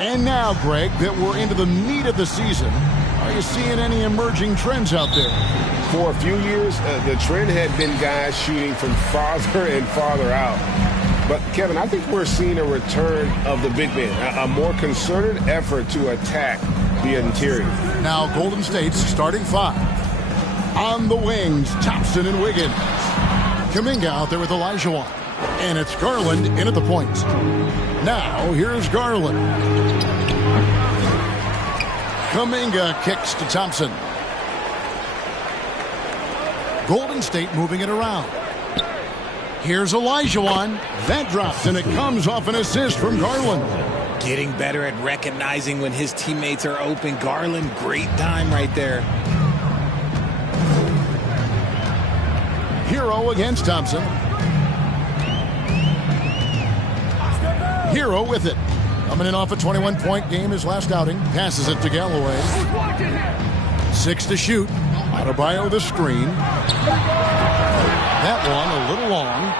And now, Greg, that we're into the meat of the season, are you seeing any emerging trends out there? For a few years, the trend had been guys shooting from farther and farther out. But, Kevin, I think we're seeing a return of the big man, a more concerted effort to attack the interior. Now, Golden State's starting five. On the wings, Thompson and Wiggins. Kuminga out there with Olajuwon. And it's Garland in at the point. Now, here's Garland. Kuminga kicks to Thompson. Golden State moving it around. Here's Olajuwon. That drops, and it comes off an assist from Garland. Getting better at recognizing when his teammates are open. Garland, great time right there. Hero against Thompson. Hero with it. Coming in off a 21-point game his last outing. Passes it to Galloway. 6 to shoot. Adebayo the screen. That one a little long.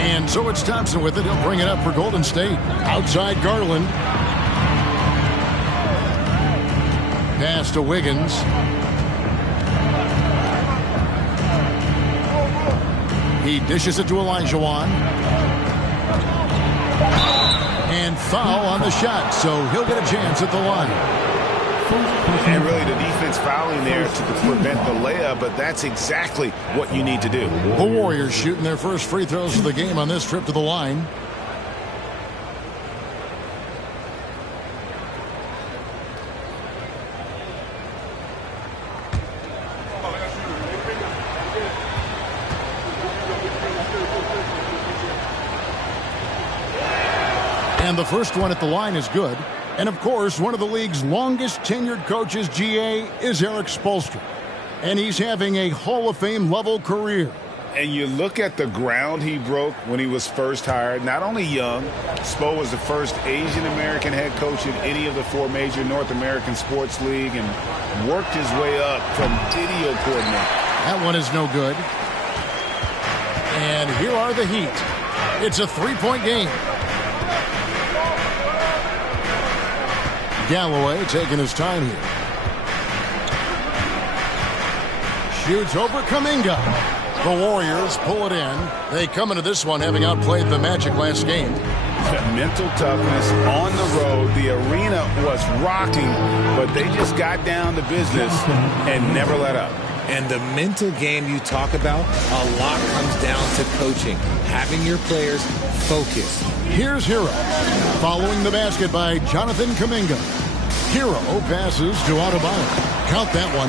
And so it's Thompson with it. He'll bring it up for Golden State. Outside Garland. Pass to Wiggins. He dishes it to Olajuwon. And foul on the shot, so he'll get a chance at the line. And really the defense fouling there to prevent the layup, but that's exactly what you need to do. The Warriors shooting their first free throws of the game on this trip to the line. And the first one at the line is good. And, of course, one of the league's longest tenured coaches, GA, is Eric Spoelstra. And he's having a Hall of Fame level career. And you look at the ground he broke when he was first hired. Not only young, Spo was the first Asian-American head coach in any of the 4 major North American sports league and worked his way up from video coordinator. That one is no good. And here are the Heat. It's a 3-point game. Galloway taking his time here. Shoots over Kuminga. The Warriors pull it in. They come into this one having outplayed the Magic last game. Mental toughness on the road. The arena was rocking, but they just got down to business and never let up. And the mental game you talk about, a lot comes down to coaching, having your players focus. Here's Hero. Following the basket by Jonathan Kuminga. Hero passes to Adebayo. Count that one.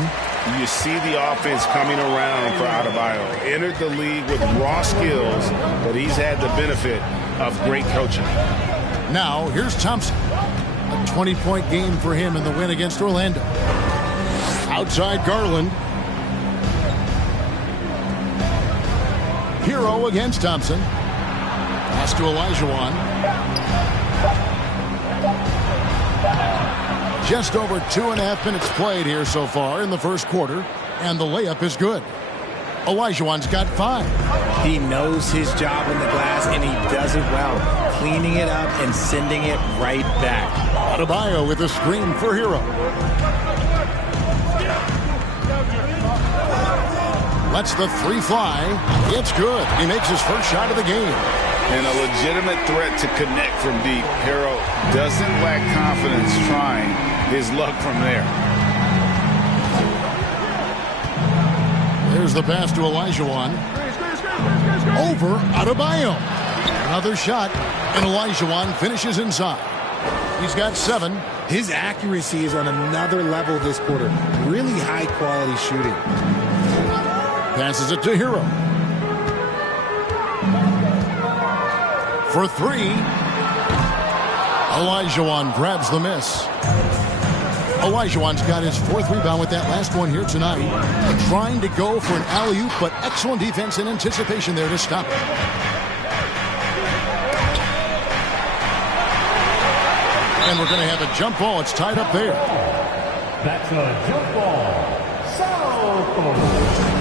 You see the offense coming around for Adebayo. Entered the league with raw skills, but he's had the benefit of great coaching. Now, here's Thompson. A 20-point game for him in the win against Orlando. Outside Garland. Hero against Thompson. Pass to Olajuwon. Just over 2.5 minutes played here so far in the first quarter, and the layup is good. Olajuwon's got 5. He knows his job on the glass, and he does it well, cleaning it up and sending it right back. Adebayo with a screen for Hero. Lets the 3 fly. It's good. He makes his first shot of the game. And a legitimate threat to connect from deep. Hero doesn't lack confidence trying his luck from there. There's the pass to Olajuwon. Over Adebayo. Another shot, and Olajuwon finishes inside. He's got 7. His accuracy is on another level this quarter. Really high-quality shooting. Passes it to Hero. For 3. Olajuwon grabs the miss. Olajuwon's got his 4th rebound with that last one here tonight. Trying to go for an alley-oop, but excellent defense and anticipation there to stop it. And we're going to have a jump ball. It's tied up there. That's a jump ball. South.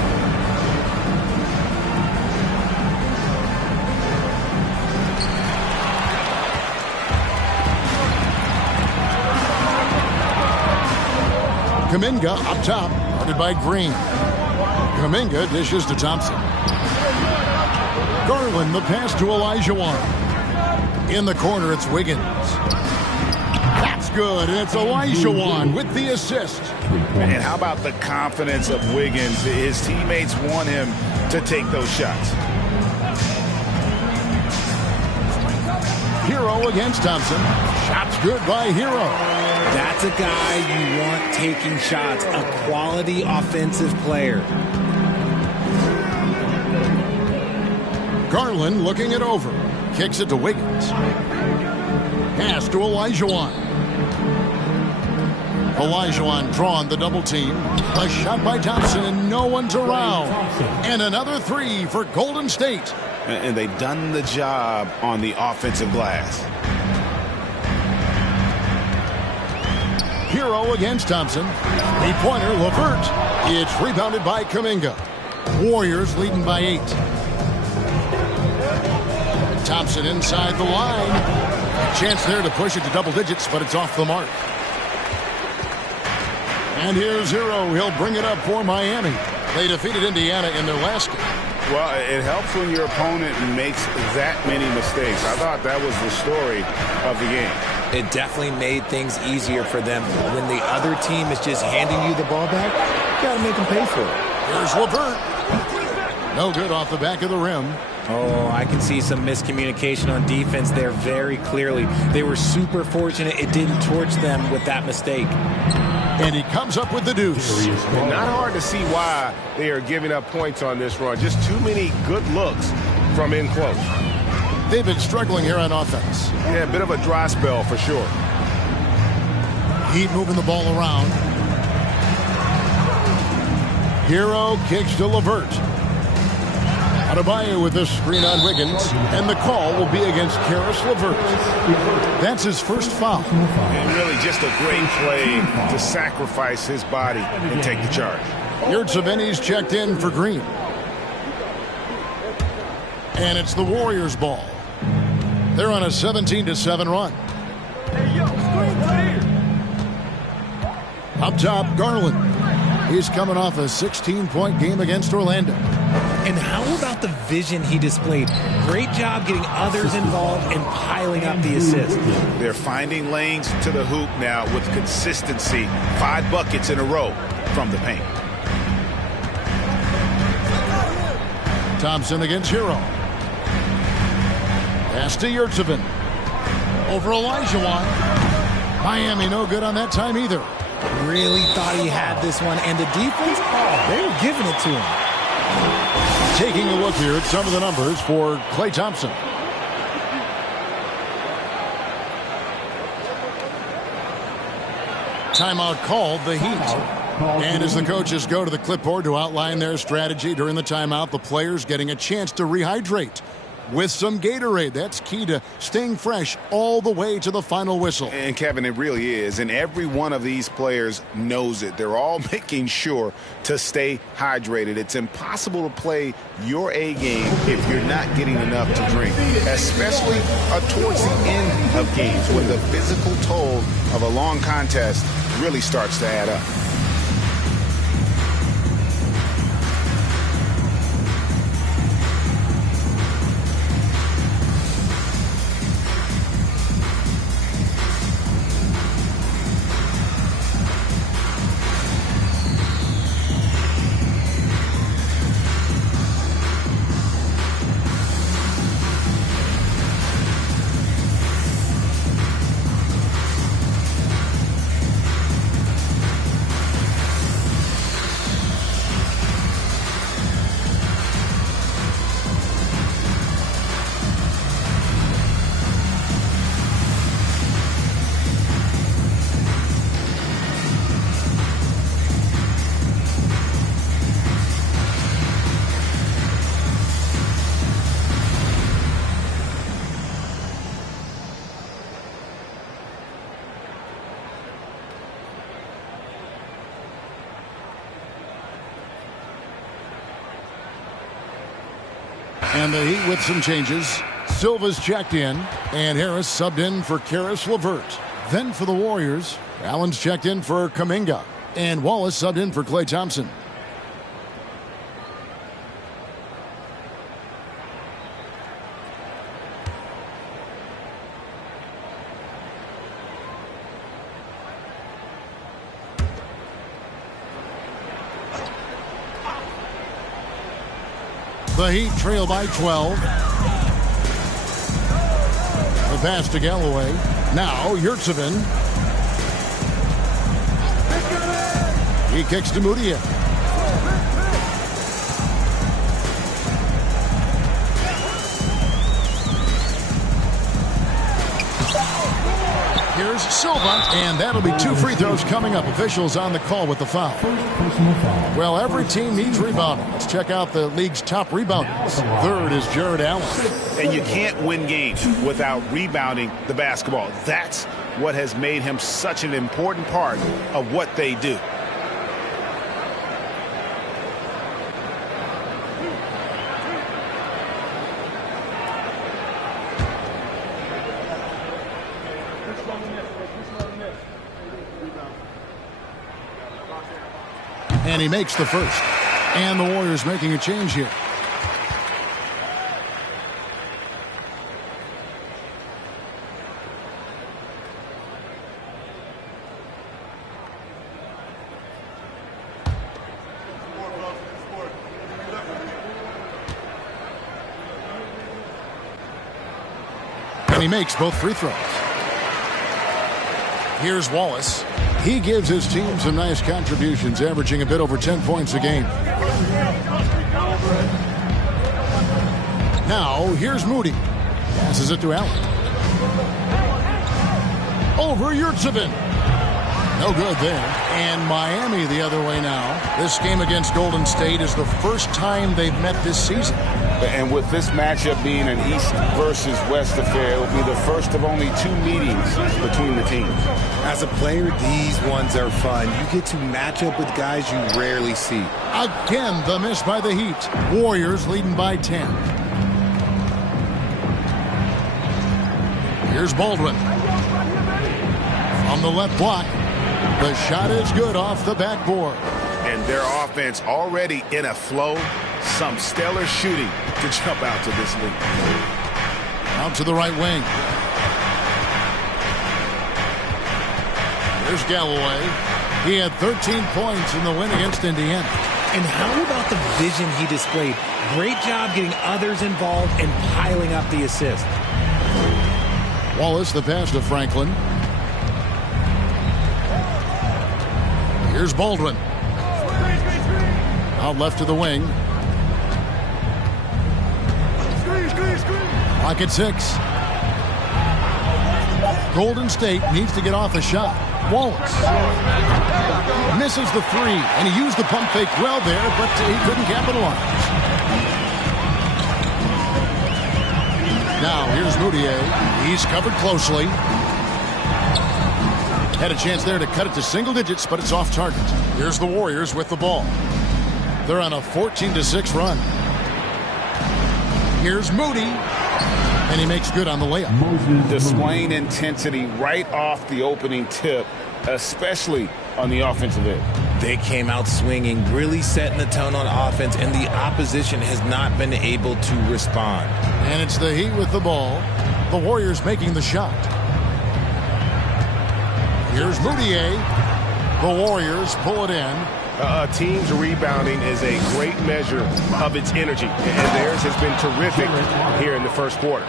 Kuminga up top, guarded by Green. Kuminga dishes to Thompson. Garland, the pass to Olajuwon. In the corner, it's Wiggins. That's good, and it's Olajuwon with the assist. And how about the confidence of Wiggins? His teammates want him to take those shots. Hero against Thompson. Shots good by Hero. That's a guy you want taking shots, a quality offensive player. Garland looking it over. Kicks it to Wiggins. Pass to Olajuwon. Olajuwon drawn the double team. A shot by Thompson and no one's around. And another three for Golden State. And they've done the job on the offensive glass. Hero against Thompson. Three-pointer, LeVert. It's rebounded by Kuminga. Warriors leading by 8. Thompson inside the line. Chance there to push it to double digits, but it's off the mark. And here's Hero. He'll bring it up for Miami. They defeated Indiana in their last game. Well, it helps when your opponent makes that many mistakes. I thought that was the story of the game. It definitely made things easier for them. When the other team is just handing you the ball back, you got to make them pay for it. Here's LeVert. No good off the back of the rim. Oh, I can see some miscommunication on defense there very clearly. They were super fortunate it didn't torch them with that mistake. And he comes up with the deuce. Not hard to see why they are giving up points on this run. Just too many good looks from in close. They've been struggling here on offense. Yeah, a bit of a dry spell for sure. Heat moving the ball around. Hero kicks to LeVert. Adebayo with this screen on Wiggins, and the call will be against Karis LeVert. That's his first foul. And really just a great play to sacrifice his body and take the charge. Yurtseven's checked in for Green. And it's the Warriors' ball. They're on a 17-7 run. Up top, Garland. He's coming off a 16-point game against Orlando. And how about the vision he displayed? Great job getting others involved and piling up the assist. They're finding lanes to the hoop now with consistency. 5 buckets in a row from the paint. Thompson against Hero. Pass to Yurtseven. Over Olajuwon. Miami no good on that time either. Really thought he had this one, and the defense, they were giving it to him. Taking a look here at some of the numbers for Klay Thompson. Timeout called, the Heat. And as the coaches go to the clipboard to outline their strategy during the timeout, the players getting a chance to rehydrate with some Gatorade. That's key to staying fresh all the way to the final whistle. And Kevin, it really is. And every one of these players knows it. They're all making sure to stay hydrated. It's impossible to play your A game if you're not getting enough to drink, especially towards the end of games when the physical toll of a long contest really starts to add up. And the Heat with some changes. Silva's checked in, and Harris subbed in for Karis LeVert. Then for the Warriors, Allen's checked in for Kuminga. And Wallace subbed in for Klay Thompson. The Heat trail by 12. The pass to Galloway. Now Yurtsevin. He kicks to Moutier. Here's Silva, and that'll be 2 free throws coming up. Officials on the call with the foul. Well, every team needs rebounding. Let's check out the league's top rebounders. Third is Jared Allen. And you can't win games without rebounding the basketball. That's what has made him such an important part of what they do. And he makes the first. And the Warriors making a change here. And he makes both free throws. Here's Wallace. He gives his team some nice contributions, averaging a bit over 10 points a game. Now, here's Moody. Passes it to Allen. Over Yurtsevin. No good there. And Miami the other way now. This game against Golden State is the first time they've met this season. And with this matchup being an East versus West affair, it will be the first of only 2 meetings between the teams. As a player, these ones are fun. You get to match up with guys you rarely see. Again, the miss by the Heat. Warriors leading by 10. Here's Baldwin. From the left block. The shot is good off the backboard. And their offense already in a flow. Some stellar shooting to jump out to this lead. Out to the right wing. Here's Galloway. He had 13 points in the win against Indiana. And how about the vision he displayed? Great job getting others involved and piling up the assist. Wallace, the pass to Franklin. Here's Baldwin. Out left to the wing. Clock at 6. Golden State needs to get off a shot. Wallace misses the 3, and he used the pump fake well there, but he couldn't capitalize. Now here's Moutier. He's covered closely. Had a chance there to cut it to single digits, but it's off target. Here's the Warriors with the ball. They're on a 14-6 run. Here's Moody. And he makes good on the layup. Displaying intensity right off the opening tip, especially on the offensive end. They came out swinging, really setting the tone on offense, and the opposition has not been able to respond. And it's the Heat with the ball. The Warriors making the shot. Here's Moutier. The Warriors pull it in. A team's rebounding is a great measure of its energy, and theirs has been terrific here in the first quarter.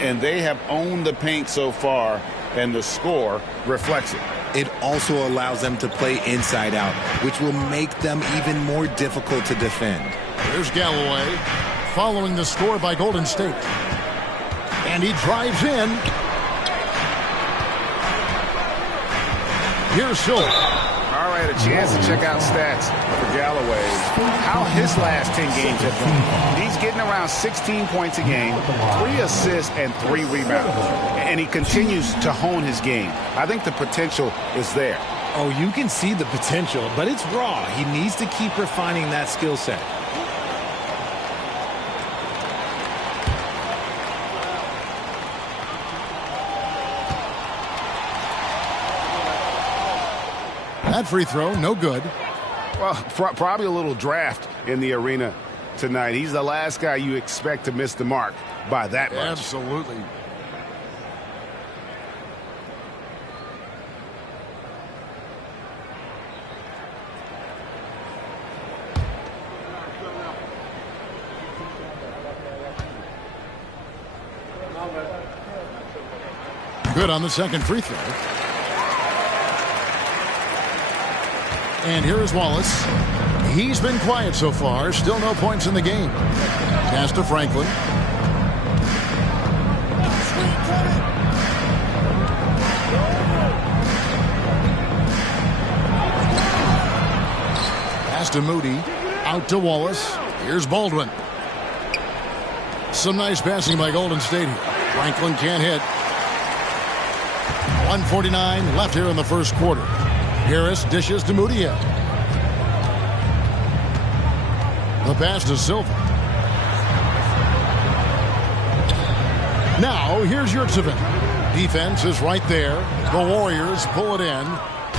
And they have owned the paint so far, and the score reflects it. It also allows them to play inside out, which will make them even more difficult to defend. There's Galloway following the score by Golden State. And he drives in. Here's Silva. All right, a chance to check out stats for Galloway. How his last 10 games have gone. He's getting around 16 points a game, 3 assists, and 3 rebounds. And he continues to hone his game. I think the potential is there. Oh, you can see the potential, but it's raw. He needs to keep refining that skill set. That free throw, no good. Well, probably a little draft in the arena tonight. He's the last guy you expect to miss the mark by that much. Absolutely. Good on the second free throw. And here is Wallace. He's been quiet so far. Still no points in the game. Pass to Franklin. Pass to Moody. Out to Wallace. Here's Baldwin. Some nice passing by Golden State here. Franklin can't hit. 1:49 left here in the first quarter. Harris dishes to Moody. The pass to Silva. Now here's Yurtseven. Defense is right there. The Warriors pull it in.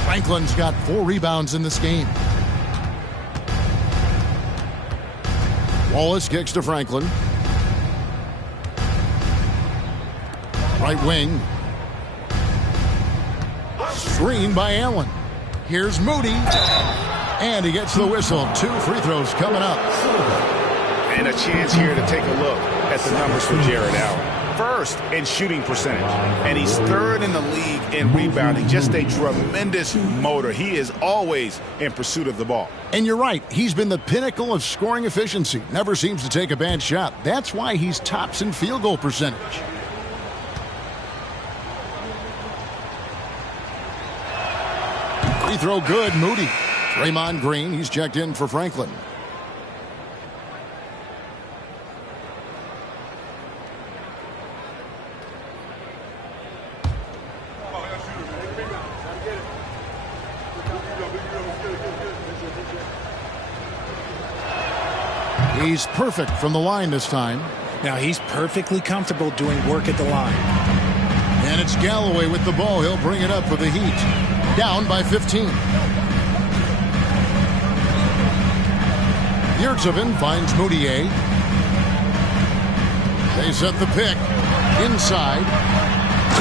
Franklin's got 4 rebounds in this game. Wallace kicks to Franklin. Right wing. Screen by Allen. Here's Moody. And he gets the whistle. 2 free throws coming up. And a chance here to take a look at the numbers for Jared Allen. First in shooting percentage. And he's third in the league in rebounding. Just a tremendous motor. He is always in pursuit of the ball. And you're right. He's been the pinnacle of scoring efficiency. Never seems to take a bad shot. That's why he's tops in field goal percentage. Free throw good, Moody. Draymond Green, he's checked in for Franklin. He's perfect from the line this time. Now he's perfectly comfortable doing work at the line. And it's Galloway with the ball. He'll bring it up for the Heat. Down by 15. Yurtseven finds Moutier. They set the pick. Inside.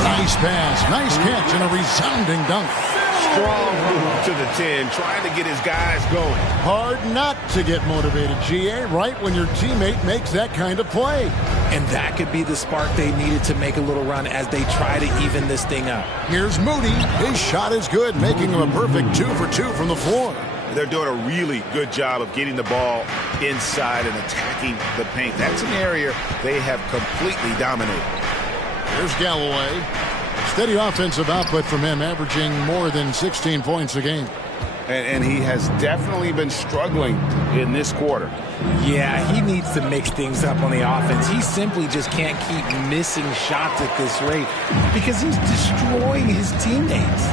Nice pass. Nice catch and a resounding dunk. Strong move to the 10, trying to get his guys going. Hard not to get motivated, GA, right when your teammate makes that kind of play. And that could be the spark they needed to make a little run as they try to even this thing up. Here's Moody. His shot is good, making him a perfect 2 for 2 from the floor. They're doing a really good job of getting the ball inside and attacking the paint. That's an area they have completely dominated. Here's Galloway. Steady offensive output from him, averaging more than 16 points a game. And he has definitely been struggling in this quarter. Yeah, he needs to mix things up on the offense. He simply just can't keep missing shots at this rate because he's destroying his teammates.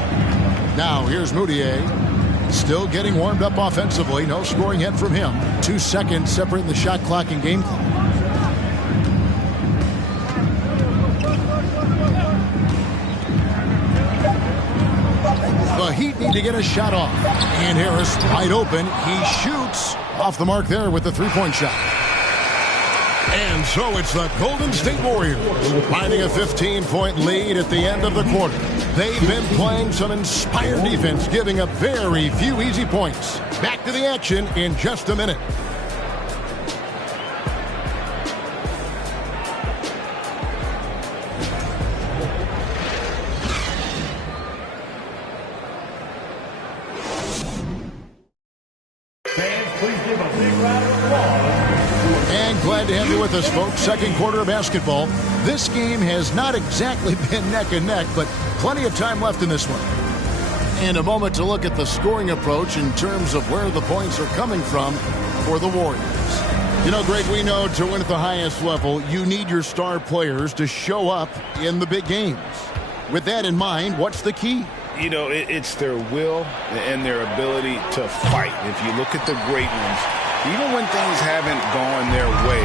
Now here's Moutier. Still getting warmed up offensively. No scoring yet from him. 2 seconds separating the shot clock and game clock. The Heat need to get a shot off. And Harris wide open. He shoots off the mark there with the 3-point shot. And so it's the Golden State Warriors finding a 15-point lead at the end of the quarter. They've been playing some inspired defense, giving up very few easy points. Back to the action in just a minute. Glad to have you with us, folks. Second quarter of basketball. This game has not exactly been neck and neck, but plenty of time left in this one. And a moment to look at the scoring approach in terms of where the points are coming from for the Warriors. You know, Greg, we know to win at the highest level, you need your star players to show up in the big games. With that in mind, what's the key? You know, it's their will and their ability to fight. If you look at the great ones, even when things haven't gone their way,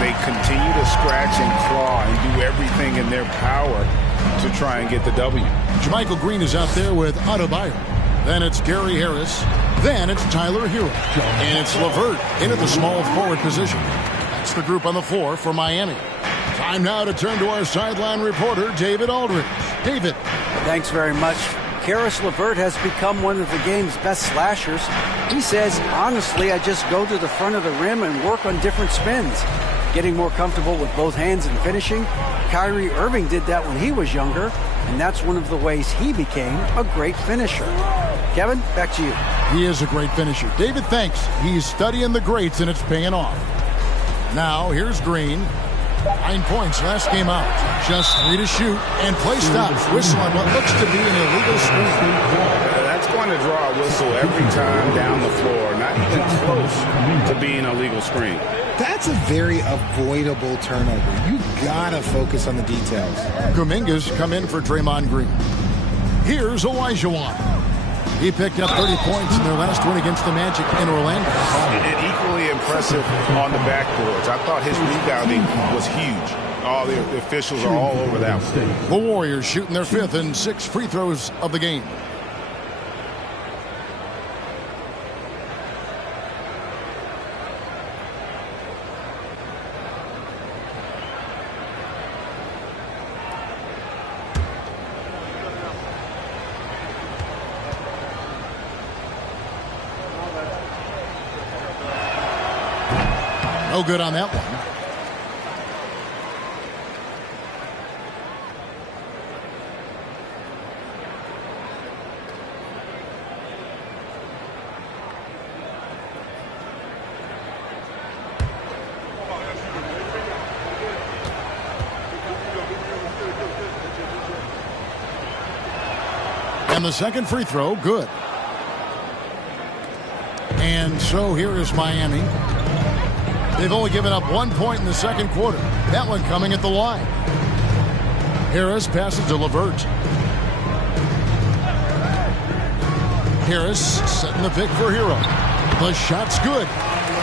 they continue to scratch and claw and do everything in their power to try and get the W. Jermichael Green is out there with Adebayo. Then it's Gary Harris. Then it's Tyler Hero. And it's LeVert into the small forward position. That's the group on the floor for Miami. Time now to turn to our sideline reporter, David Aldridge. David. Thanks very much. Karis LeVert has become one of the game's best slashers. He says, honestly, I just go to the front of the rim and work on different spins. Getting more comfortable with both hands and finishing. Kyrie Irving did that when he was younger, and that's one of the ways he became a great finisher. Kevin, back to you. He is a great finisher. David, thanks. He's studying the greats, and it's paying off. Now, here's Green. 9 points last game out. Just 3 to shoot, and play stops. Whistle on what looks to be an illegal screen. That's going to draw a whistle every time down the floor. Not even close to being a legal screen. That's a very avoidable turnover. You gotta focus on the details. Kuminga's come in for Draymond Green. Here's Olajuwon. He picked up 30 points in their last win against the Magic in Orlando. And equally impressive on the backboards. I thought his rebounding was huge. All the officials are all over that one. The Warriors shooting their 5th and 6th free throws of the game. No good on that one. And the second free throw, good. And so here is Miami. They've only given up 1 point in the second quarter. That one coming at the line. Harris passes to LeVert. Harris setting the pick for Hero. The shot's good.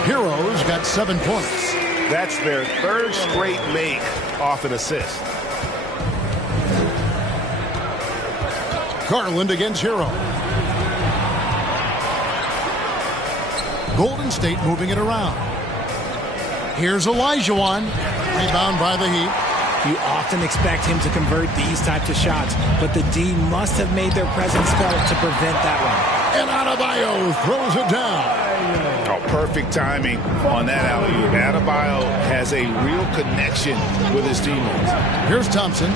Hero's got 7 points. That's their 3rd straight make off an assist. Garland against Hero. Golden State moving it around. Here's Olajuwon. Rebound by the Heat. You often expect him to convert these types of shots, but the D must have made their presence felt to prevent that one. And Adebayo throws it down. Oh, perfect timing on that alley-oop. Adebayo has a real connection with his teammates. Here's Thompson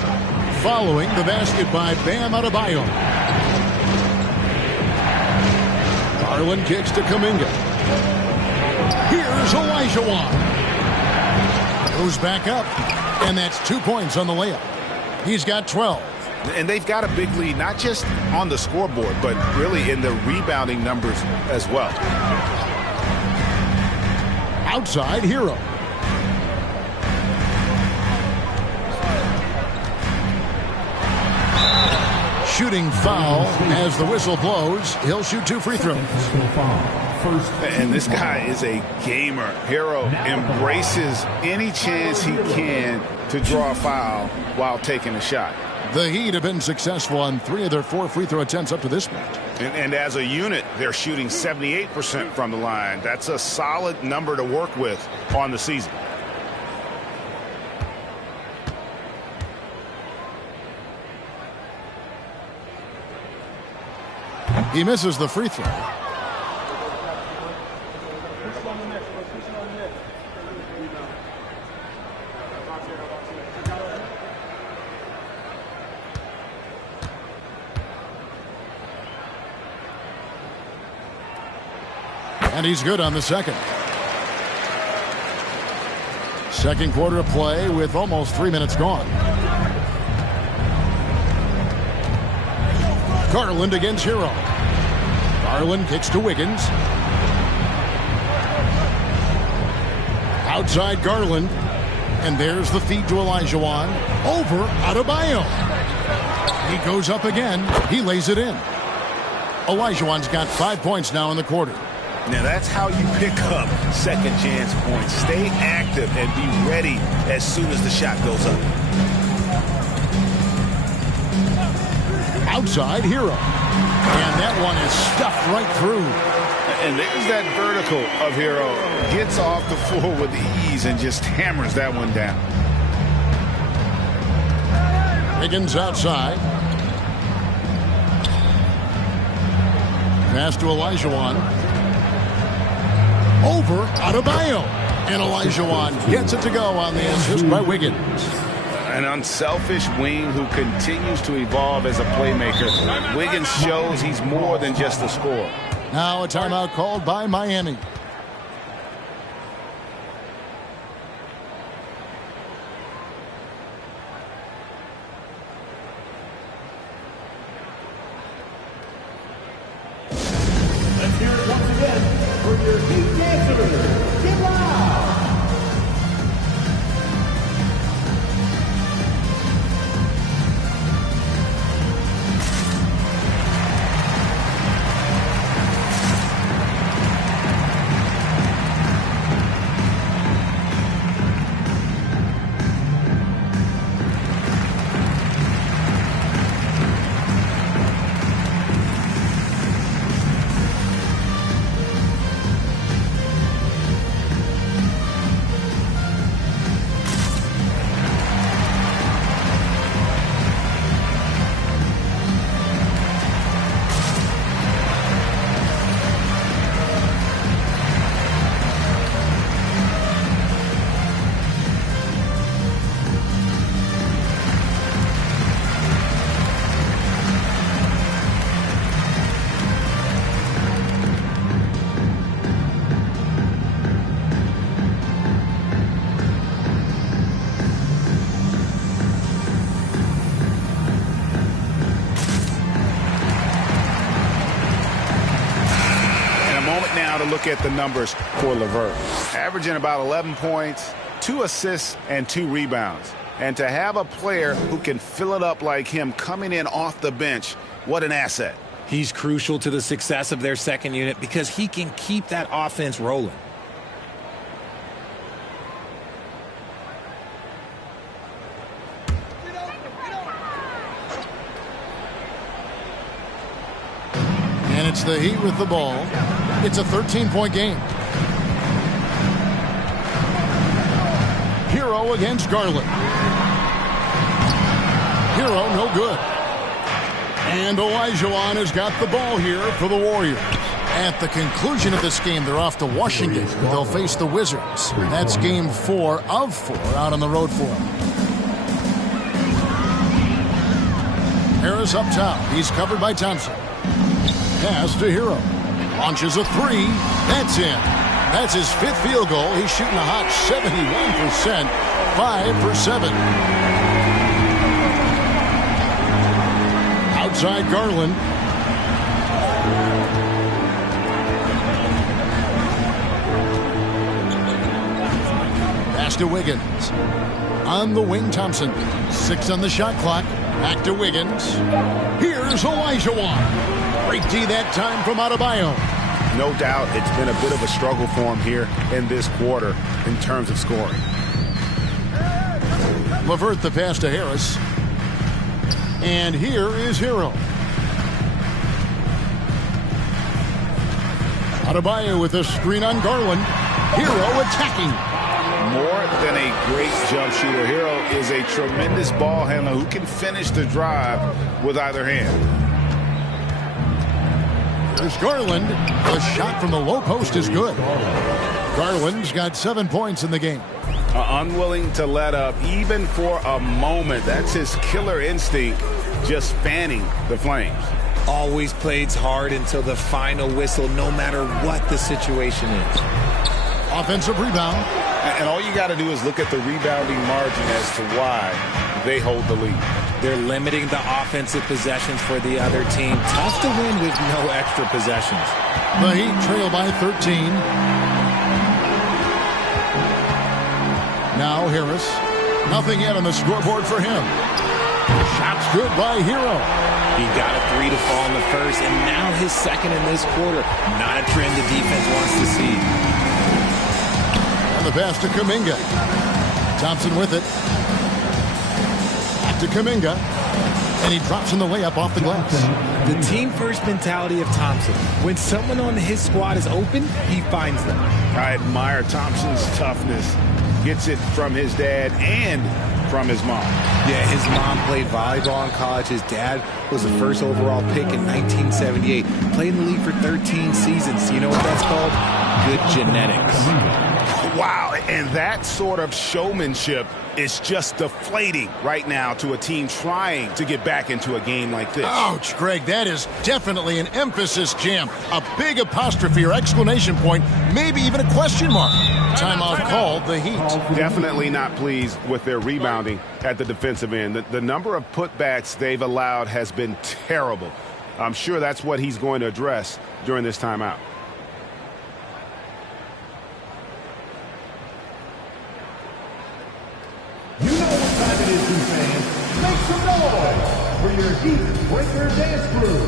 following the basket by Bam Adebayo. Garland kicks to Kuminga. Here's Olajuwon. Goes back up, and that's 2 points on the layup. He's got 12. And they've got a big lead, not just on the scoreboard, but really in the rebounding numbers as well. Outside, Hero. Shooting foul as the whistle blows. He'll shoot 2 free throws. And this guy is a gamer. Hero embraces any chance he can to draw a foul while taking a shot. The Heat have been successful on 3 of their 4 free throw attempts up to this point. And as a unit, they're shooting 78% from the line. That's a solid number to work with on the season. He misses the free throw. And he's good on the second. Second quarter of play with almost 3 minutes gone. Garland against Hero. Garland kicks to Wiggins. Outside Garland. And there's the feed to Olajuwon. Over Adebayo. He goes up again. He lays it in. Olajuwon's got 5 points now in the quarter. Now that's how you pick up second chance points. Stay active and be ready as soon as the shot goes up. Outside Hero. And that one is stuffed right through. And there's that vertical of Hero. Gets off the floor with ease and just hammers that one down. Wiggins outside. Pass to Olajuwon. Over Adebayo. And Olajuwon gets it to go on the assist by Wiggins. An unselfish wing who continues to evolve as a playmaker. Wiggins shows he's more than just a scorer. Now a timeout called by Miami. Let's hear it once again for your Heat dancers. Get loud! To look at the numbers for LeVert. Averaging about 11 points, 2 assists, and 2 rebounds. And to have a player who can fill it up like him coming in off the bench, what an asset. He's crucial to the success of their second unit because he can keep that offense rolling. And it's the Heat with the ball. It's a 13-point game. Hero against Garland. Hero no good. And Olajuwon has got the ball here for the Warriors. At the conclusion of this game, they're off to Washington. They'll face the Wizards. That's game 4 of 4 out on the road for them. Harris up top. He's covered by Thompson. Pass to Hero. Launches a 3. That's in. That's his 5th field goal. He's shooting a hot 71%. 5 for 7. Outside Garland. Pass to Wiggins. On the wing, Thompson. 6 on the shot clock. Back to Wiggins. Here's Olajuwon. Great D that time from Adebayo. No doubt it's been a bit of a struggle for him here in this quarter in terms of scoring. LeVert the pass to Harris. And here is Hero. Adebayo with a screen on Garland. Hero attacking. More than a great jump shooter, Hero is a tremendous ball handler who can finish the drive with either hand. There's Garland. The shot from the low post is good. Garland's got 7 points in the game. Unwilling to let up even for a moment. That's his killer instinct, just fanning the flames. Always plays hard until the final whistle, no matter what the situation is. Offensive rebound. And all you got to do is look at the rebounding margin as to why they hold the lead. They're limiting the offensive possessions for the other team. Tough to win with no extra possessions. The Heat trail by 13. Now Harris. Nothing yet on the scoreboard for him. Shot's good by Hero. He got a 3 to fall in the first, and now his second in this quarter. Not a trend the defense wants to see. And the pass to Gggg. Thompson with it. Back to Gggg. And he drops in the layup off the glass. The team-first mentality of Thompson. When someone on his squad is open, he finds them. I admire Thompson's toughness. Gets it from his dad and from his mom. Yeah, his mom played volleyball in college. His dad was the first overall pick in 1978. Played in the league for 13 seasons. You know what that's called? Good genetics. Wow, and that sort of showmanship is just deflating right now to a team trying to get back into a game like this. Ouch, Greg, that is definitely an emphasis jam. A big apostrophe or exclamation point, maybe even a question mark. Timeout called, the Heat. Definitely not pleased with their rebounding at the defensive end. The number of putbacks they've allowed has been terrible. I'm sure that's what he's going to address during this timeout. You know what time it is, you fans. Make some noise for your Heat Breaker Dance Crew.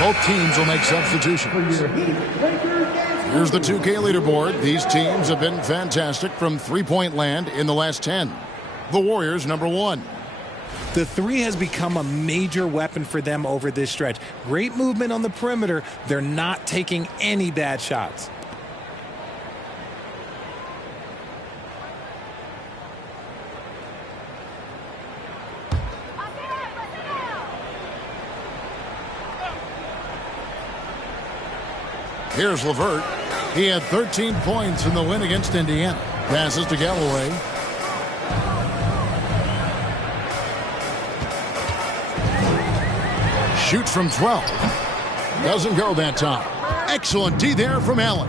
Both teams will make substitutions. Here's the 2K leaderboard. These teams have been fantastic from three-point land in the last 10. The Warriors, number 1. The three has become a major weapon for them over this stretch. Great movement on the perimeter. They're not taking any bad shots. Here's LeVert. He had 13 points in the win against Indiana. Passes to Galloway. Shoots from 12. Doesn't go that time. Excellent D there from Allen.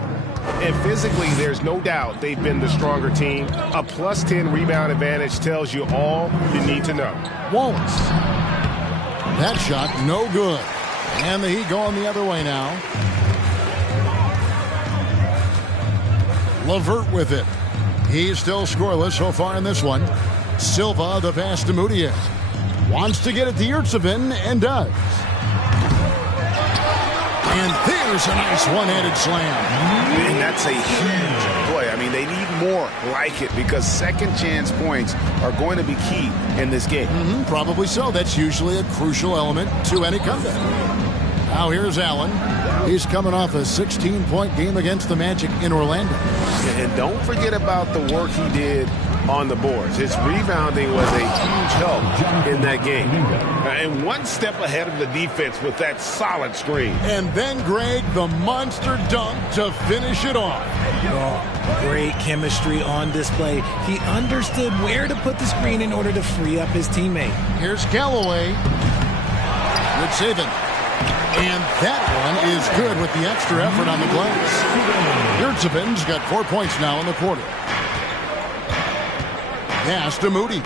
And physically, there's no doubt they've been the stronger team. A plus 10 rebound advantage tells you all you need to know. Wallace. That shot no good. And the Heat going the other way now. LeVert with it. He's still scoreless so far in this one. Silva, the pass to Moutier. Wants to get it to Yurtsevin and does. And there's a nice one-handed slam. And that's a huge play. I mean, they need more like it because second chance points are going to be key in this game. Probably so. That's usually a crucial element to any comeback. Now here's Allen. He's coming off a 16-point game against the Magic in Orlando. And don't forget about the work he did on the boards. His rebounding was a huge help in that game. And one step ahead of the defense with that solid screen. And then, Greg, the monster dunk to finish it off. Oh, great chemistry on display. He understood where to put the screen in order to free up his teammate. Here's Galloway. Good saving. And that one is good with the extra effort on the glass. Yurtseven's got 4 points now in the quarter. Pass to Moody.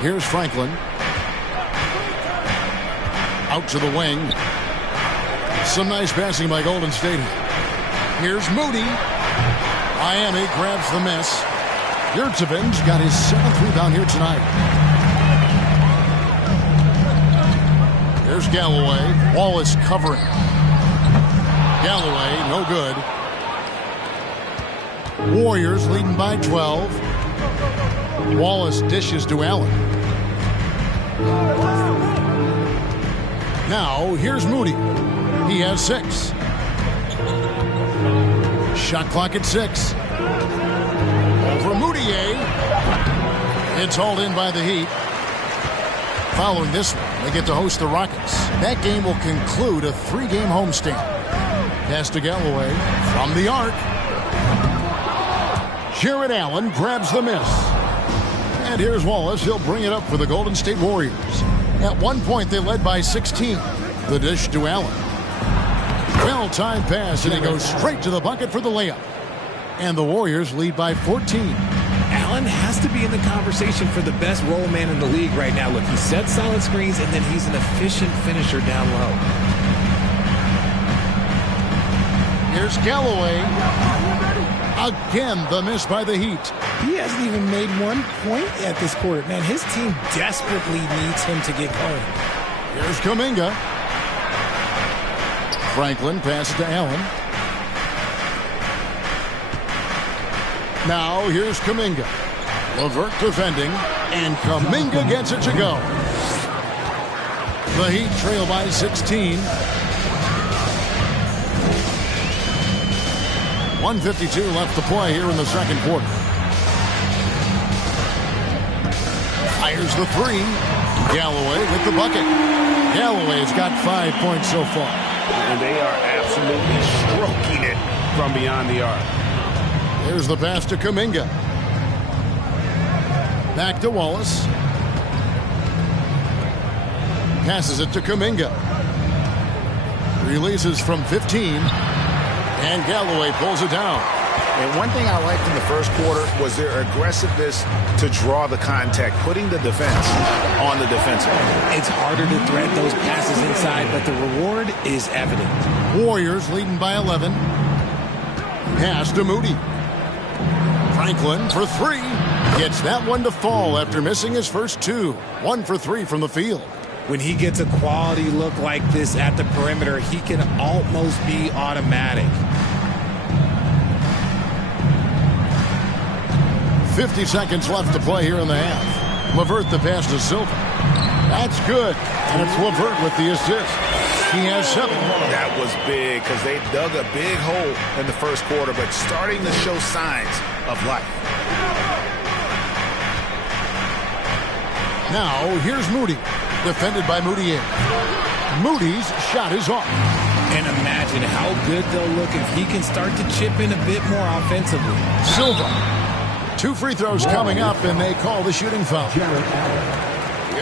Here's Franklin. Out to the wing. Some nice passing by Golden State. Here's Moody. Miami grabs the miss. Yurtseven's got his 7th rebound here tonight. There's Galloway. Wallace covering. Galloway, no good. Warriors leading by 12. Wallace dishes to Allen. Now, here's Moody. He has 6. Shot clock at 6. Over Moutier. It's hauled in by the Heat. Following this one, they get to host the Rockets. That game will conclude a 3-game homestand. Pass to Galloway from the arc. Jared Allen grabs the miss. And here's Wallace. He'll bring it up for the Golden State Warriors. At one point, they led by 16. The dish to Allen. Well-timed pass, and he goes straight to the bucket for the layup. And the Warriors lead by 14. Allen has to be in the conversation for the best roll man in the league right now. Look, he sets solid screens, and then he's an efficient finisher down low. Here's Galloway. Again, the miss by the Heat. He hasn't even made 1 point at this quarter. Man, his team desperately needs him to get going. Here's Kuminga. Franklin passes to Allen. Now here's Kuminga. LeVert defending, and Kuminga gets it to go. The Heat trail by 16. 1:52 left to play here in the second quarter. Fires the 3. Galloway with the bucket. Galloway's got 5 points so far. And they are absolutely stroking it from beyond the arc. Here's the pass to Kuminga. Back to Wallace. Passes it to Kuminga. Releases from 15. And Galloway pulls it down. And one thing I liked in the first quarter was their aggressiveness to draw the contact, putting the defense on the defensive. It's harder to thread those passes inside, but the reward is evident. Warriors leading by 11. Pass to Moody. Franklin for 3. Gets that one to fall after missing his first 2. 1 for 3 from the field. When he gets a quality look like this at the perimeter, he can almost be automatic. 50 seconds left to play here in the half. LeVert the pass to Silva. That's good. And it's LeVert with the assist. He has 7. That was big because they dug a big hole in the first quarter, but starting to show signs of life. Now, here's Moody. Defended by Moutier. Moody's shot is off. And imagine how good they'll look if he can start to chip in a bit more offensively. Silva. 2 free throws coming up, and they call the shooting foul.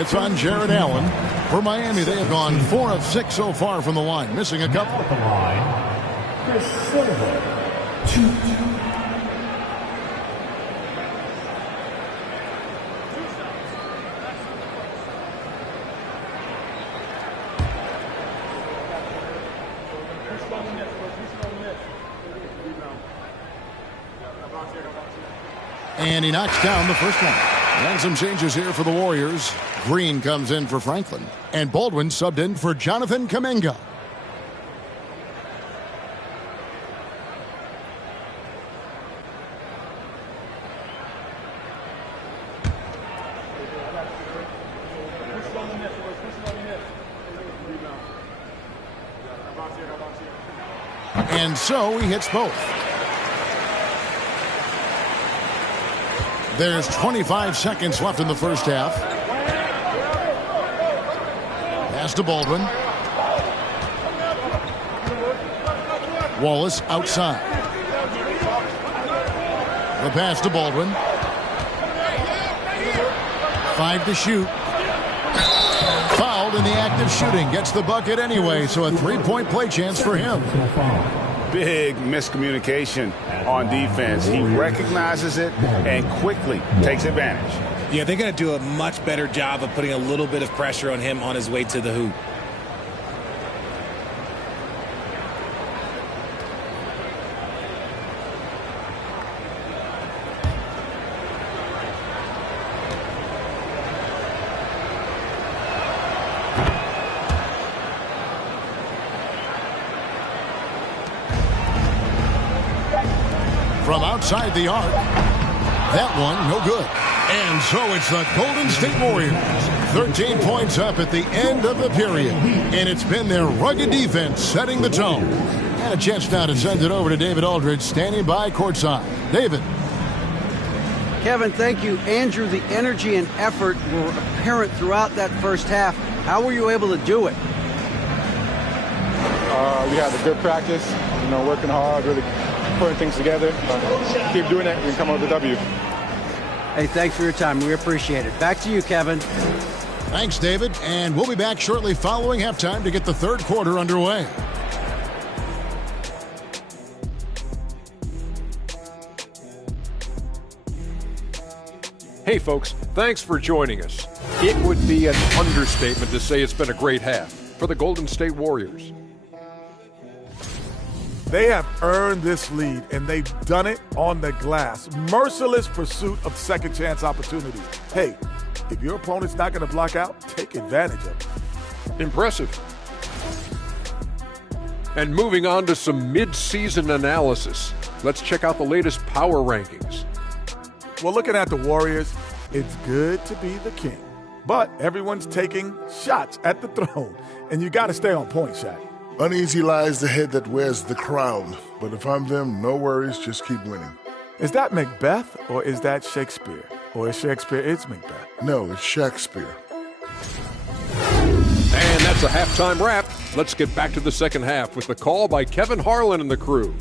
It's on Jared Allen. For Miami, they have gone 4 of 6 so far from the line, missing a couple. The line, Chris Silva, 2. And he knocks down the first one. And some changes here for the Warriors. Green comes in for Franklin. And Baldwin subbed in for Jonathan Kuminga. And so he hits both. There's 25 seconds left in the first half. Pass to Baldwin. Wallace outside. The pass to Baldwin. 5 to shoot. Fouled in the act of shooting. Gets the bucket anyway, so a 3-point play chance for him. Big miscommunication on defense. He recognizes it and quickly takes advantage. Yeah, they're going to do a much better job of putting a little bit of pressure on him on his way to the hoop. From outside the arc. That one, no good. And so it's the Golden State Warriors. 13 points up at the end of the period. And it's been their rugged defense setting the tone. And a chance now to send it over to David Aldridge, standing by courtside. David. Kevin, thank you. Andrew, the energy and effort were apparent throughout that first half. How were you able to do it? We had a good practice, working hard, really putting things together. Keep doing it, we can come out with a W. Hey, thanks for your time. We appreciate it. Back to you, Kevin. Thanks, David. And we'll be back shortly following halftime to get the third quarter underway. Hey folks, thanks for joining us. It would be an understatement to say it's been a great half for the Golden State Warriors. They have earned this lead, and they've done it on the glass. Merciless pursuit of second chance opportunities. Hey, if your opponent's not going to block out, take advantage of it. Impressive. And moving on to some mid-season analysis, let's check out the latest power rankings. Well, looking at the Warriors, it's good to be the king. But everyone's taking shots at the throne, and you got to stay on point, Shaq. Uneasy lies the head that wears the crown. But if I'm them, no worries, just keep winning. Is that Macbeth, or is that Shakespeare? Or is Shakespeare it's Macbeth? No, it's Shakespeare. And that's a halftime wrap. Let's get back to the second half with the call by Kevin Harlan and the crew.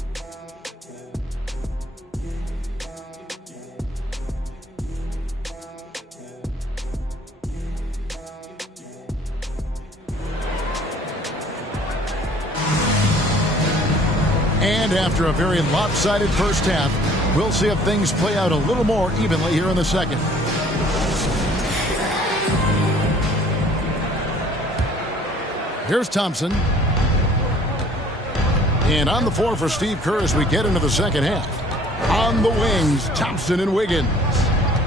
And after a very lopsided first half, we'll see if things play out a little more evenly here in the second. Here's Thompson. And on the floor for Steve Kerr as we get into the second half. On the wings, Thompson and Wiggins.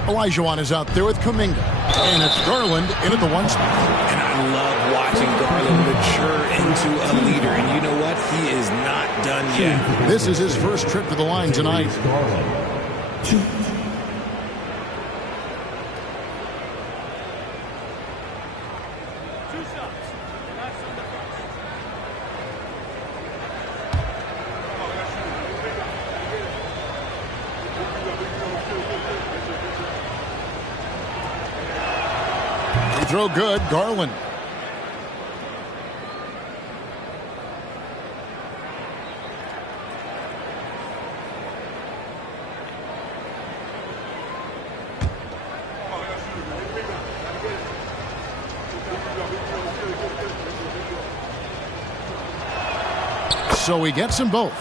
Olajuwon is out there with Kuminga. And it's Garland in at the one spot. And I love watching Garland mature into a leader. And you know what? He is not done yet. This is his first trip to the line tonight. Throw good, Garland. So he gets them both.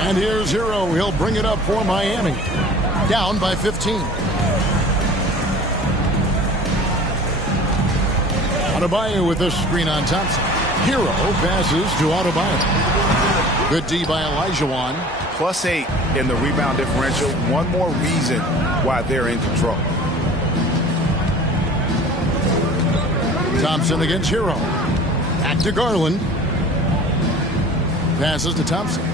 And here's Hero. He'll bring it up for Miami. Down by 15. Adebayo with this screen on Thompson. Hero passes to Adebayo. Good D by Olajuwon. +8 in the rebound differential. One more reason why they're in control. Thompson against Hero. Back to Garland. Passes to Thompson.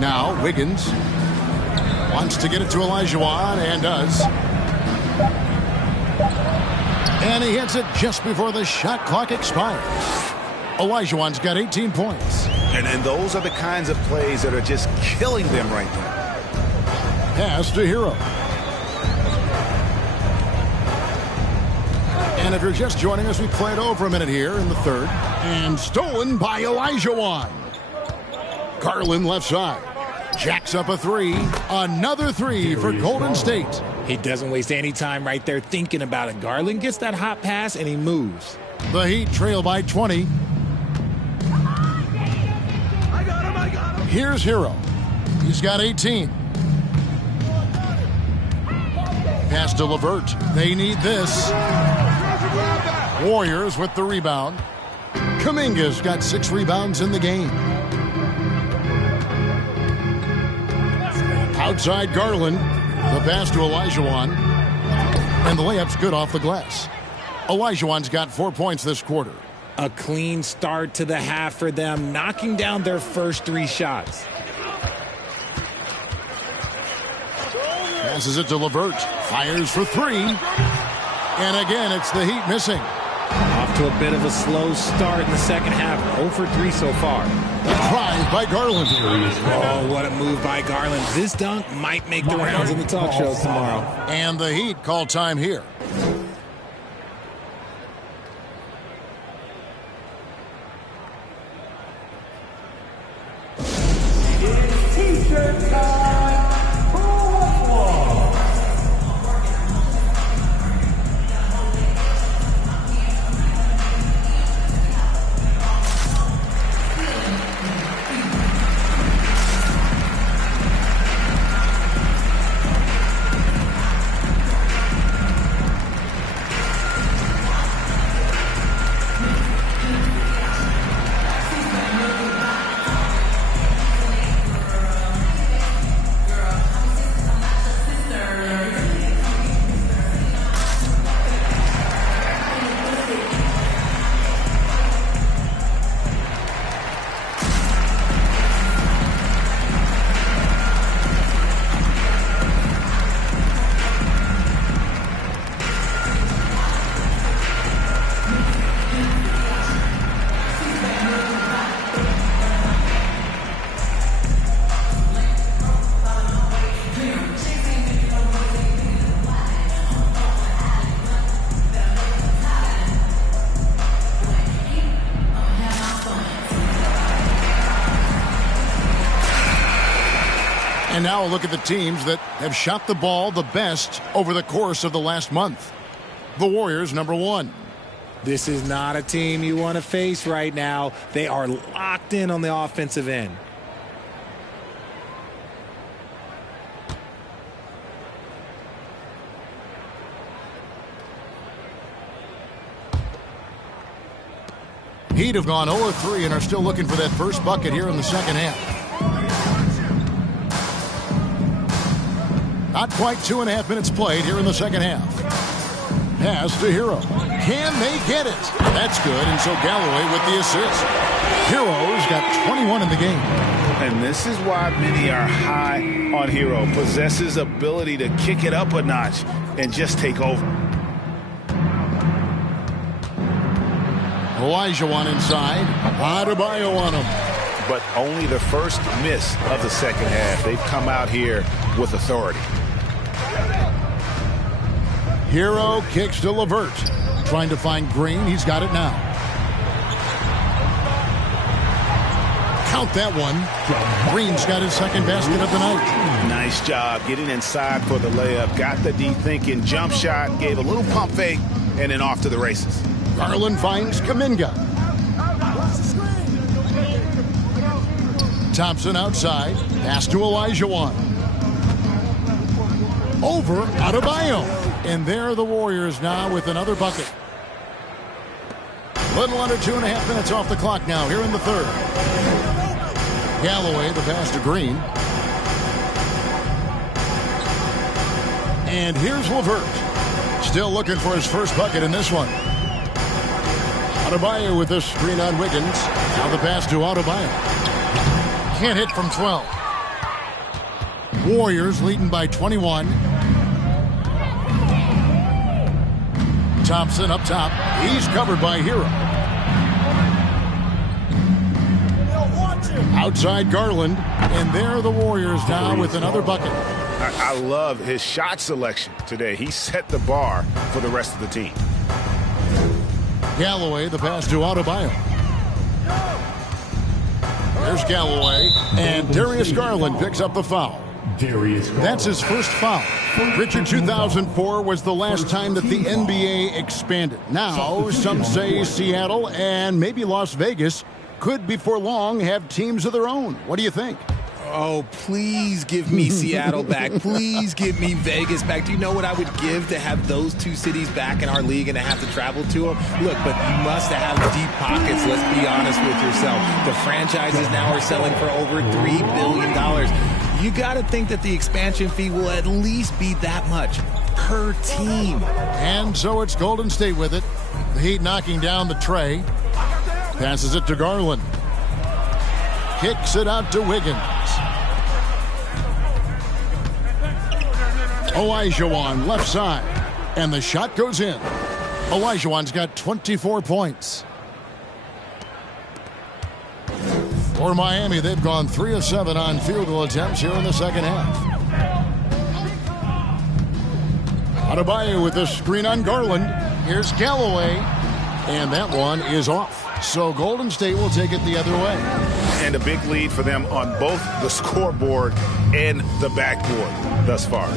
Now Wiggins wants to get it to Olajuwon and does. And he hits it just before the shot clock expires. Olajuwon's got 18 points. And those are the kinds of plays that are just killing them right there. Pass to Hero. And if you're just joining us, we played over a minute here in the third. And stolen by Olajuwon. Garland left side. Jacks up a three. Another three for Golden State. He doesn't waste any time right there thinking about it. Garland gets that hot pass and he moves. The Heat trail by 20. I got him. Here's Hero. He's got 18. Pass to LeVert. They need this. Warriors with the rebound. Kuminga's got 6 rebounds in the game. Outside Garland. The pass to Olajuwon. And the layup's good off the glass. Olajuwon's got 4 points this quarter. A clean start to the half for them, knocking down their first 3 shots. Passes it to LeVert. Fires for 3. And again, it's the Heat missing. Off to a bit of a slow start in the second half. 0 for 3 so far. Drive by Garland. Oh, what a move by Garland. This dunk might make the rounds in the talk shows tomorrow. And the Heat call time here. It's T-shirt time. Who wants one? And now a look at the teams that have shot the ball the best over the course of the last month. The Warriors, number 1. This is not a team you want to face right now. They are locked in on the offensive end. Heat have gone 0-3 and are still looking for that first bucket here in the second half. Not quite 2.5 minutes played here in the second half. Pass to Hero. Can they get it? That's good, and so Galloway with the assist. Hero's got 21 in the game. And this is why many are high on Hero. Possesses ability to kick it up a notch and just take over. Olajuwon inside. Adebayo on him. But only the first miss of the second half. They've come out here with authority. Hero kicks to LeVert. Trying to find Green. He's got it now. Count that one. Green's got his second basket of the night. Nice job getting inside for the layup. Got the deep thinking jump shot. Gave a little pump fake. And then off to the races. Garland finds Kuminga. Thompson outside. Pass to Olajuwon. Over Adebayo. And there are the Warriors now with another bucket. Little under 2.5 minutes off the clock now here in the third. Galloway, the pass to Green. And here's LeVert. Still looking for his first bucket in this one. Adebayo with this screen on Wiggins. Now the pass to Adebayo. Can't hit from 12. Warriors leading by 21. Thompson up top. He's covered by Hero. Outside Garland. And there are the Warriors now with another bucket. I love his shot selection today. He set the bar for the rest of the team. Galloway, the pass to Adebayo. There's Galloway. And Darius Garland picks up the foul. That's his first foul. Richard, 2004 was the last time that the NBA expanded. Now, some say Seattle and maybe Las Vegas could before long have teams of their own. What do you think? Oh, please give me Seattle back. Please give me Vegas back. Do you know what I would give to have those two cities back in our league and to have to travel to them? Look, but you must have deep pockets. Let's be honest with yourself. The franchises now are selling for over $3 billion. You got to think that the expansion fee will at least be that much per team. And so it's Golden State with it. The Heat knocking down the tray. Passes it to Garland. Kicks it out to Wiggins. Olajuwon left side. And the shot goes in. Olajuwon's got 24 points. For Miami, they've gone 3 of 7 on field goal attempts here in the second half. Adebayo with the screen on Garland. Here's Galloway. And that one is off. So Golden State will take it the other way. And a big lead for them on both the scoreboard and the backboard thus far.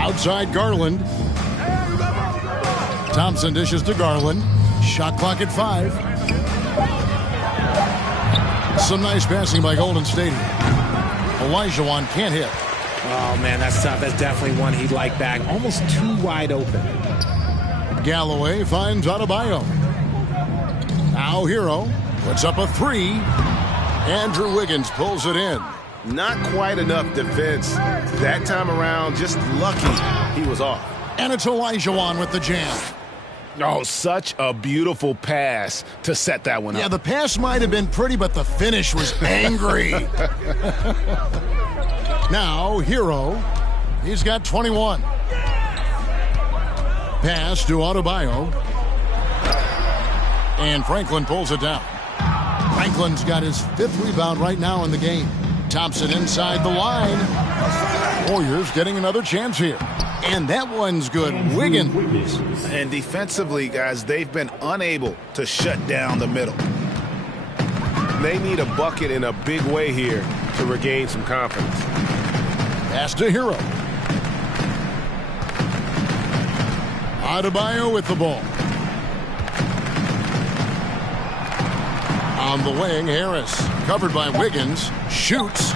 Outside Garland. Thompson dishes to Garland. Shot clock at 5. Some nice passing by Golden State. Olajuwon can't hit. Oh, man, that's tough. That's definitely one he'd like back. Almost too wide open. Galloway finds Adebayo. Now Hero puts up a 3. Andrew Wiggins pulls it in. Not quite enough defense. That time around, just lucky he was off. And it's Olajuwon with the jam. Oh, such a beautiful pass to set that one up. Yeah, the pass might have been pretty, but the finish was angry. Now, Hero. He's got 21. Pass to Adebayo. And Franklin pulls it down. Franklin's got his 5th rebound right now in the game. Thompson inside the line. Warriors getting another chance here. And that one's good. Wiggins. And defensively, guys, they've been unable to shut down the middle. They need a bucket in a big way here to regain some confidence. Pass to Hero. Adebayo with the ball. On the wing, Harris. Covered by Wiggins. Shoots.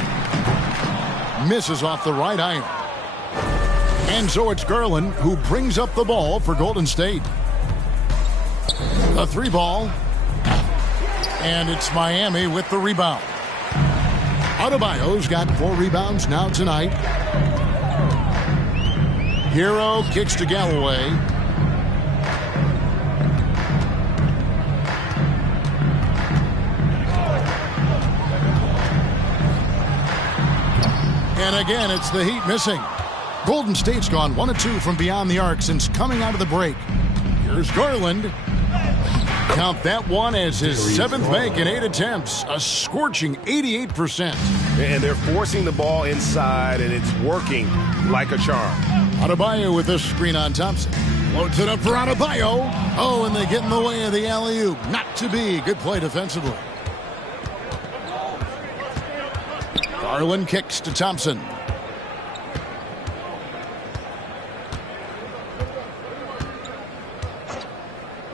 Misses off the right iron. And so it's Garland who brings up the ball for Golden State. A 3 ball. And it's Miami with the rebound. Adebayo's got 4 rebounds now tonight. Hero kicks to Galloway. And again, it's the Heat missing. Golden State's gone 1 of 2 from beyond the arc since coming out of the break. Here's Garland. Count that one as his 7th make in 8 attempts. A scorching 88%. And they're forcing the ball inside, and it's working like a charm. Adebayo with this screen on Thompson. Floats it up for Adebayo. Oh, and they get in the way of the alley-oop. Not to be. Good play defensively. Garland kicks to Thompson.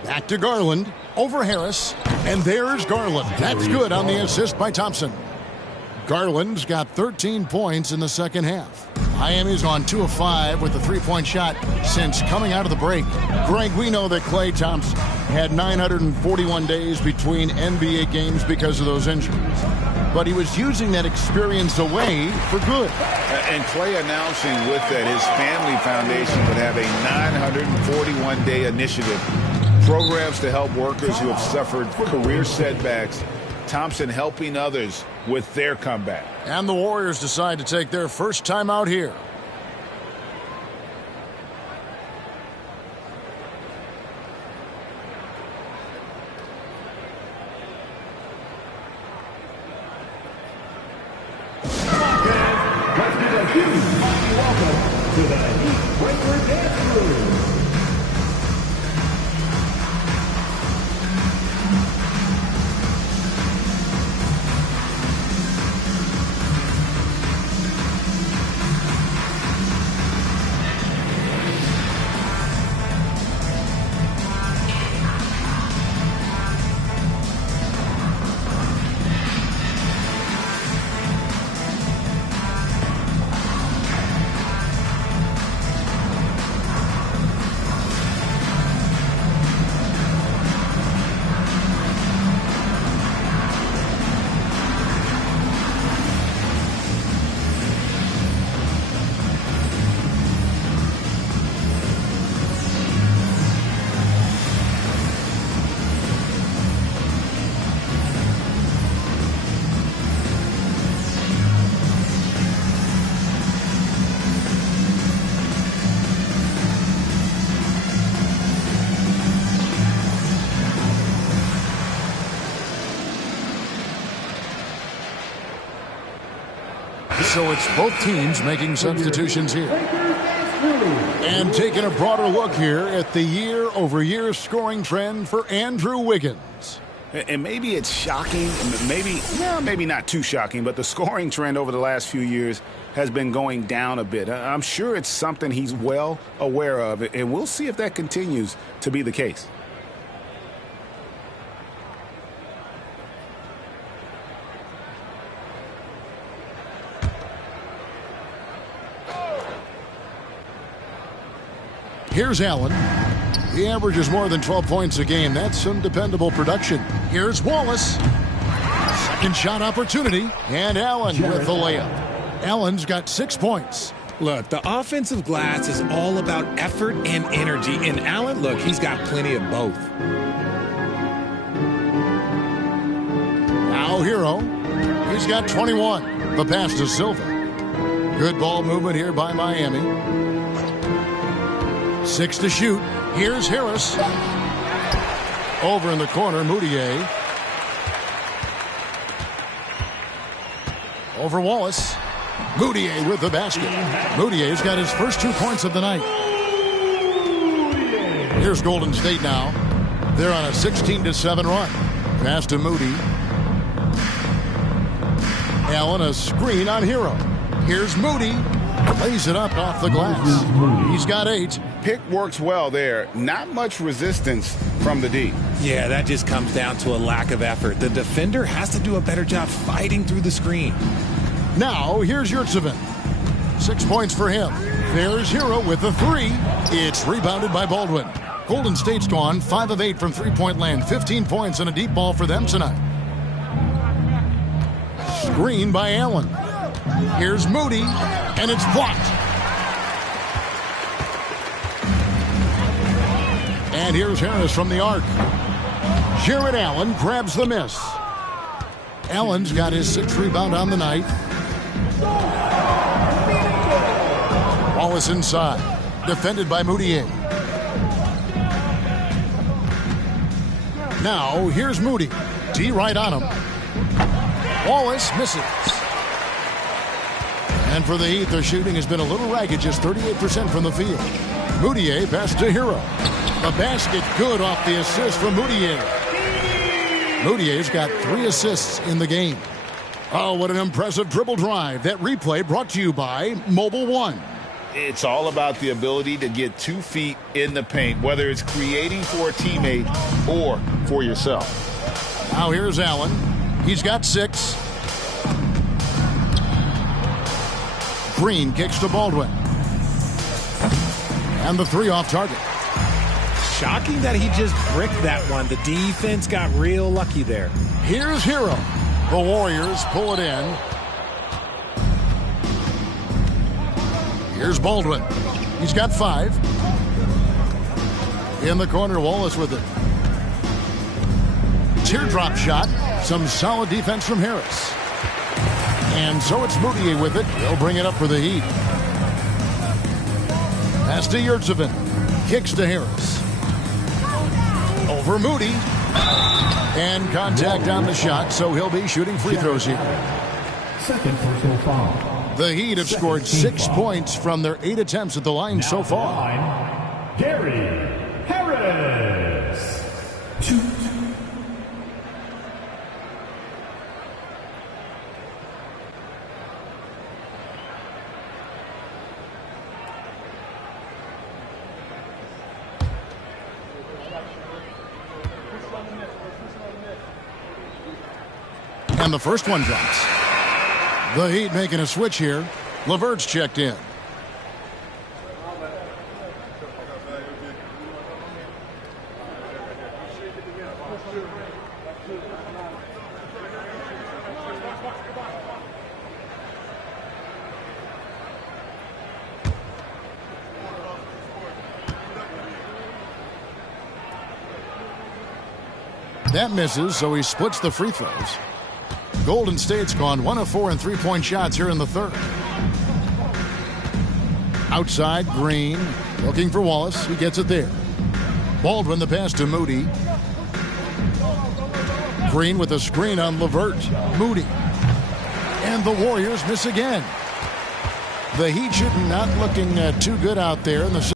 Back to Garland. Over Harris. And there's Garland. That's good on the assist by Thompson. Garland's got 13 points in the second half. Miami's on 2 of 5 with a 3-point shot since coming out of the break. Greg, we know that Klay Thompson had 941 days between NBA games because of those injuries. But he was using that experience away for good. And Klay announcing with that his family foundation would have a 941-day initiative. Programs to help workers who have suffered career setbacks. Thompson helping others with their comeback. And the Warriors decide to take their first time out here. Welcome to the Heat Breaker Dance Crew. So it's both teams making substitutions here. And taking a broader look here at the year-over-year scoring trend for Andrew Wiggins. And maybe it's shocking, maybe not too shocking, but the scoring trend over the last few years has been going down a bit. I'm sure it's something he's well aware of, and we'll see if that continues to be the case. Here's Allen. He averages more than 12 points a game. That's some dependable production. Here's Wallace. Second shot opportunity. And Allen with the layup. Allen's got 6 points. Look, the offensive glass is all about effort and energy. And Allen, look, he's got plenty of both. Now Hero. He's got 21. The pass to Silva. Good ball movement here by Miami. 6 to shoot. Here's Harris. Over in the corner, Moutier. Over Wallace. Moutier with the basket. Moutier's got his first 2 points of the night. Here's Golden State now. They're on a 16-7 run. Pass to Moody. Allen, a screen on Hero. Here's Moody. Lays it up off the glass. He's got 8. Pick works well there. Not much resistance from the D. Yeah, that just comes down to a lack of effort. The defender has to do a better job fighting through the screen. Now, here's Yurtseven. 6 points for him. There's Hero with a 3. It's rebounded by Baldwin. Golden State's gone 5 of 8 from three-point land. 15 points and a deep ball for them tonight. Screen by Allen. Here's Moody, and it's blocked. And here's Harris from the arc. Jared Allen grabs the miss. Allen's got his 6th rebound on the night. Wallace inside. Defended by Moutier. Now, here's Moody. D right on him. Wallace misses. And for the Heat, their shooting has been a little ragged, just 38% from the field. Moutier pass to Hero. The basket good off the assist from Moutier. Moutier's got 3 assists in the game. Oh, what an impressive dribble drive. That replay brought to you by Mobile One. It's all about the ability to get 2 feet in the paint, whether it's creating for a teammate or for yourself. Now here's Allen. He's got 6. Green kicks to Baldwin. And the 3 off target. Shocking that he just bricked that one. The defense got real lucky there. Here's Hero. The Warriors pull it in. Here's Baldwin. He's got 5. In the corner, Wallace with it. Teardrop shot. Some solid defense from Harris. And so it's Moutier with it. He'll bring it up for the Heat. Pass to Yurtseven. Kicks to Harris. Over Moody. And contact on the shot, so he'll be shooting free throws here. Second personal foul. The Heat have scored 6 points from their 8 attempts at the line so far. Gary Harris. 2. And the first one drops. The Heat making a switch here. LeVert's checked in. That misses, so he splits the free throws. Golden State's gone 1 of 4 in three-point shots here in the third. Outside, Green looking for Wallace. He gets it there. Baldwin the pass to Moody. Green with a screen on LeVert. Moody. And the Warriors miss again. The Heat should not looking too good out there in the